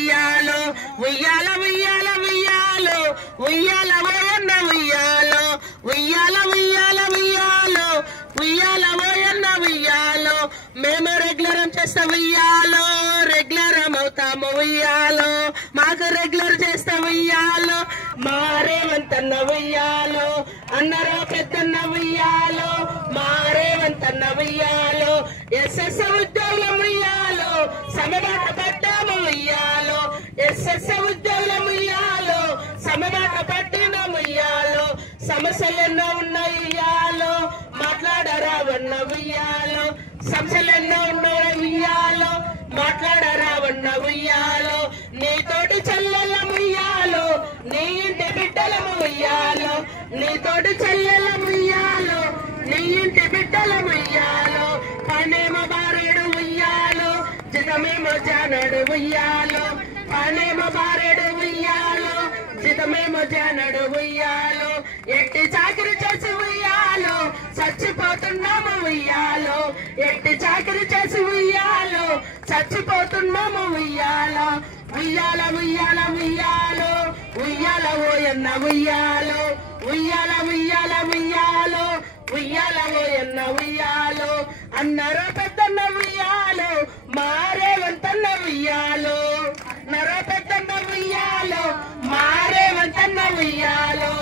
ఉయ్యాలో ఉయ్యాల ఉయ్యాల ఉయ్యాలో ఉయ్యాల ఓయన్న ఉయ్యాలో ఉయ్యాల ఉయ్యాల ఉయ్యాలో ఉయ్యాల ఓయన్న ఉయ్యాలో మేము రెగ్యులర్ చేస్తా ఉయ్యాలో రెగ్యులర్ అవుతాము ఉయ్యాలో మాకు రెగ్యులర్ చేస్తా ఉయ్యాలో మా రేవంతన్న ఉయ్యాలో అన్నరా పెద్దన్న ఉయ్యాలో మా రేవంతన్న ఉయ్యాలో ఎస్ఎస్ ఉద్యోగులం ఉయ్యాలో సమబాట పడ్డాము ఉయ్యాలో ఎస్ఎస్ ఉద్యోగులం ఉయ్యాలో సమబాట పట్టిన ఉయ్యాలో సమస్యలెన్నో ఉన్నాయి ఉయ్యాలో మాట్లాడరావన్న ఉయ్యాలో సమస్యలెన్నో ఉన్నాయి ఉయ్యాలో మాట్లాడరావన్న ఉయ్యాలో నీతోటి చెల్లెల ఉయ్యాలో నీ ఇంటి బిడ్డల ఉయ్యాలో నీతోటి చెల్లెల ఉయ్యాలో నీ ఇంటి బిడ్డల ఉయ్యాలో పనేమో బారేడు ఉయ్యాలో జితమేమో జానడు ఉయ్యాలో పనేమో బారేడు ఉయ్యాలో జితమేమో జానడు ఉయ్యాలో ఎట్టి చాకరి చేసి ఉయ్యాలో చచ్చిపోతున్నాము ఉయ్యాలో ఎట్టి చాకరి చేసి ఉయ్యాలో చచ్చిపోతున్నాము ఉయ్యాలో ఉయ్యాల ఉయ్యాల ఉయ్యాలో ఉయ్యాల ఓయన్న ఉయ్యాలో ఉయ్యాల ఉయ్యాల ఉయ్యాలో ఉయ్యాల ఓయన్న ఉయ్యాలో అన్నరో పెద్దన్న ఉయ్యాలో మా రేవంతన్న ఉయ్యాలో నరో పెద్దన్న ఉయ్యాలో మా రేవంతన్న ఉయ్యాలో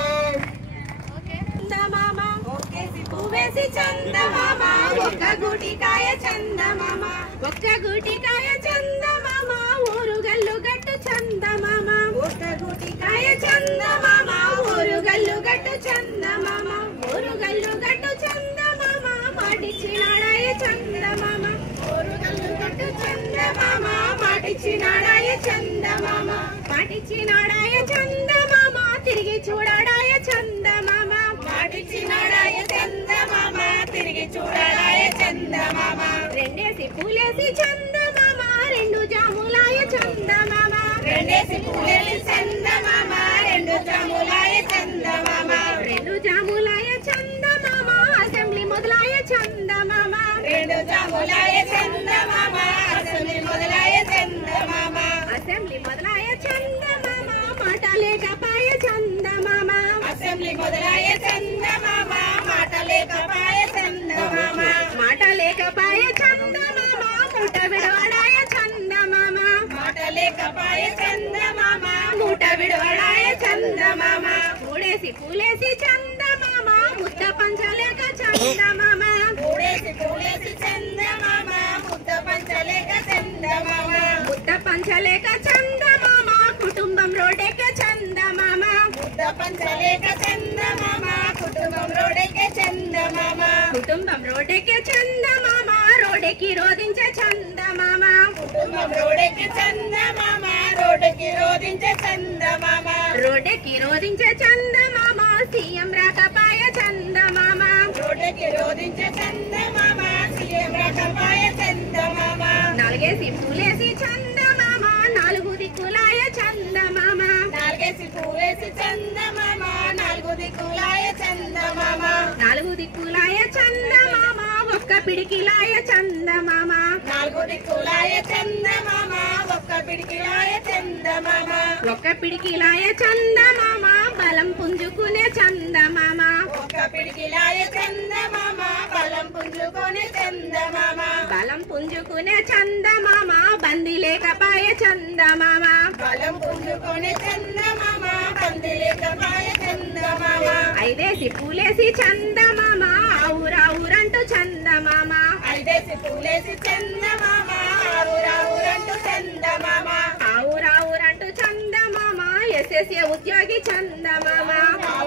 పువ్వేసి చందమామ ఒక్క గుటికాయ చందమామ ఒక్క గుటికాయ చందమామ ఊరుగల్లు గట్టు చందమామ ఒక్క గుటికాయ చందమామ ఊరుగల్లు గట్టు చందమామ ఊరుగల్లు గట్టు చందమామ మాటిచ్చినాడాయ చందమామ ఊరుగల్లు గట్టు చందమామ మాటిచ్చినాడాయ చందమామ మాటిచ్చినాడాయ చందమామ తిరిగి చూడాడాయ చందమామ మాటిచ్చినాడాయ చందమామ తిరిగి చూడాడాయ చందమామ రెండేసి పూలేసి చందమామ రెండు జాములాయ చందమామ రెండేసి పూలేసి చందమామ రెండు జాములాయ చందమామ రెండు జాములాయ చందమామ అసెంబ్లీ మొదలాయ చందమామ రెండు జాములాయ చందమామ అసెంబ్లీ మొదలాయ చందమామ అసెంబ్లీ మొదలాయ చందమామ మాట లేకపాయ చందమామ అసెంబ్లీ మొదలాయ చందమామ మాట లేకపాయ చందమామ మాట లేకపాయ చందమామ మూట విడవడాయ చందమామ మాట లేకపాయ చందమామ మూట విడవడాయ చందమామ మూడేసి పూలేసి చందమామ ముద్ద పంచలేక చందమామ మూడేసి పూలేసి చందమామ ముద్ద పంచలేక చందమామ ముద్ద పంచలేక చందమామ కుటుంబం రోడ్డెక్క చందమామ ముద్ద పంచలేక చందమామ కుటుంబం రోడ్డెక్క చందమామ కుటుంబం రోడ్డెక్క చందమామ రోడ్డెక్కి రోదించే చందమామ కుటుంబం రోడ్డెక్కి చందమామ రోడ్డెక్కి రోదించే చందమామ రోడ్డెక్కి రోదించే చందమామ సీఎం రాకపాయ చందమామ రోడ్డెక్కి రోదించే చందమామ సీఎం రాకపాయ చందమామ నాలుగేసి పూలేసి చందమామ నాలుగు దిక్కులాయ చందమామ నాలుగేసి పూలేసి చందమామ నాలుగు దిక్కులాయ చందమామ నాలుగు దిక్కులాయ చందమామ ఒక్క పిడికిలాయ చందమామ నాలుగు దిక్కులాయ చందమామ ఒక్క పిడికిలాయ చందమామ ఒక్క పిడికిలాయ చందమామ బలం పుంజుకునే చందమామ ఒక్క పిడికిలాయ చందమామ బలం పుంజుకునే చందమామ బలం పుంజుకునే చందమామ బంది లేకపాయ చందమామ బలం పుంజుకునే చందమామ బంది లేకపాయ చందమామ ఐదేసి పూలేసి చందమామ ఊరంటూ చందమామ ఐదేసి పూలేసి చందమామ ఊరంటూ చందమామ ఊరంటూ చందమామ ఎస్ఎస్ఏ ఉద్యోగి చందమామ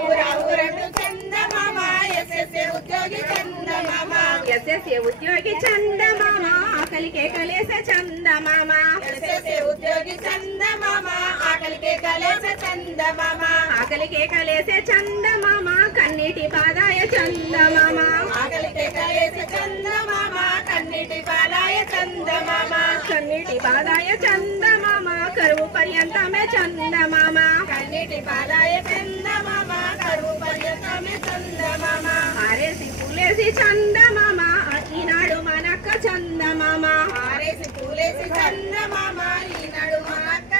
ఊరంటూ చందమామ ఎస్ఎస్ఏ ఉద్యోగి చందమామ ఎస్ఎస్ఏ ఉద్యోగి చందమామ ఆకలికే కలేసే చందమామ ఎస్ఎస్ఏ ఉద్యోగి చందమామ ఆకలికే కలేసే చందమామ ఆకలికే కలేసే చందమామ కన్నీటి బాధాయ చందమామ ఆకలికే కలేసే చందమామ కన్నీటి బాధాయ చందమామ కన్నీటి బాధాయ చందమామ కరువు పర్యంతమే చందమామ కన్నీటి బాధాయ చందమామ కరువు పర్యంతమే చందమామ ఆరేసి పూలేసి చందమామ ఈనాడు మనక్క చందమామ ఆరేసి పూలేసి చందమామ ఈనాడు మనక్క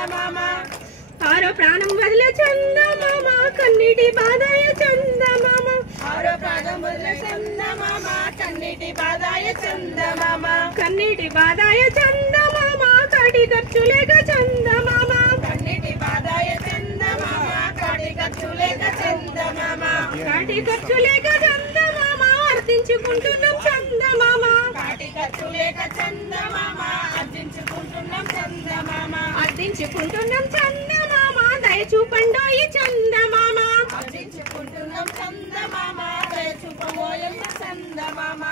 చందమామ ఆరో ప్రాణం వదిలే చందమామ కన్నీటి బాధాయ చందమామ ఆరో ప్రాణం వదిలే చందమామ కన్నీటి బాధాయ చందమామ కన్నీటి బాధాయ చందమామ కాటి ఖర్చు లేక చందమామ కన్నీటి బాధాయ చందమామ కాటి ఖర్చు లేక చందమామ కాటి ఖర్చు లేక చందమామ అర్థించుకుంటున్నాం చందమామ కాటి ఖర్చు లేక చందమామ అర్థించుకుంటున్నాం చందమామ అర్థించుకుంటున్నాం చందమామ దయ చూపండోయి చందమామ అర్థించుకుంటున్నాం చందమామ దయ చూపబోయమ్మ చందమామ